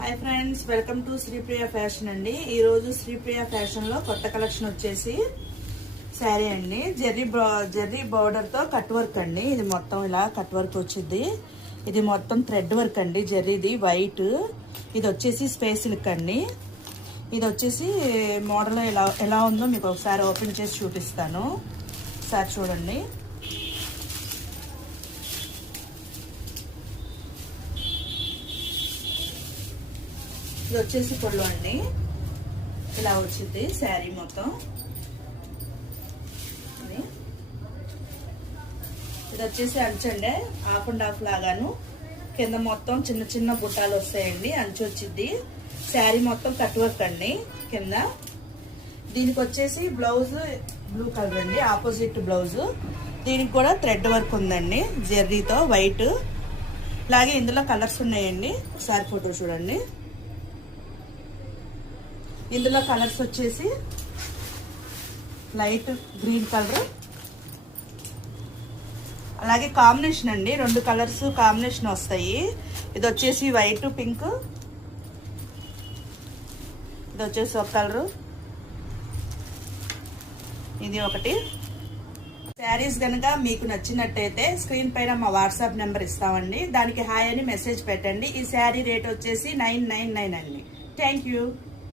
Hi friends, welcome to Sripriya fashion అండి. ఈరోజు Sripriya fashion లో కొత్త కలెక్షన్ వచ్చేసి శారీ అండి. జెర్రీ బోర్డర్ తో కట్ వర్క్ అండి. ఇది మొత్తం ఇలా కట్ వర్క్ వచ్చింది. ఇది మొత్తం థ్రెడ్ వర్క్ అండి. జెర్రీది వైట్. ఇది వచ్చేసి స్పేస్ లిక్ అండి. ఇది వచ్చేసి మోడల్ ఎలా ఉందో మీకు ఒకసారి ఓపెన్ చేసి చూపిస్తాను. ఒకసారి చూడండి. ఇది వచ్చేసి పొడవు అండి. ఇలా వచ్చింది శారీ మొత్తం. ఇది వచ్చేసి అంచండి, హాఫ్ అండ్ హాఫ్ లాగాను. కింద మొత్తం చిన్న చిన్న బుట్టాలు వస్తాయండి. అంచు వచ్చింది. శారీ మొత్తం కట్ వర్క్ అండి కింద. దీనికి వచ్చేసి బ్లౌజ్ బ్లూ కలర్ అండి, ఆపోజిట్ బ్లౌజ్. దీనికి కూడా థ్రెడ్ వర్క్ ఉందండి జెర్రీతో వైట్. అలాగే ఇందులో కలర్స్ ఉన్నాయండి. ఒకసారి ఫోటో చూడండి. ఇందులో కలర్స్ వచ్చేసి లైట్ గ్రీన్ కలర్, అలాగే కాంబినేషన్ అండి. 2 కలర్స్ కాంబినేషన్ వస్తాయి. ఇది వచ్చేసి వైట్ పింక్, ఇది వచ్చేసి ఒక కలరు, ఇది ఒకటి. శారీస్ కనుక మీకు నచ్చినట్టయితే స్క్రీన్ పైన మా వాట్సాప్ నెంబర్ ఇస్తామండి. దానికి హాయ్ అని మెసేజ్ పెట్టండి. ఈ శారీ రేట్ వచ్చేసి 999 అండి. Thank you.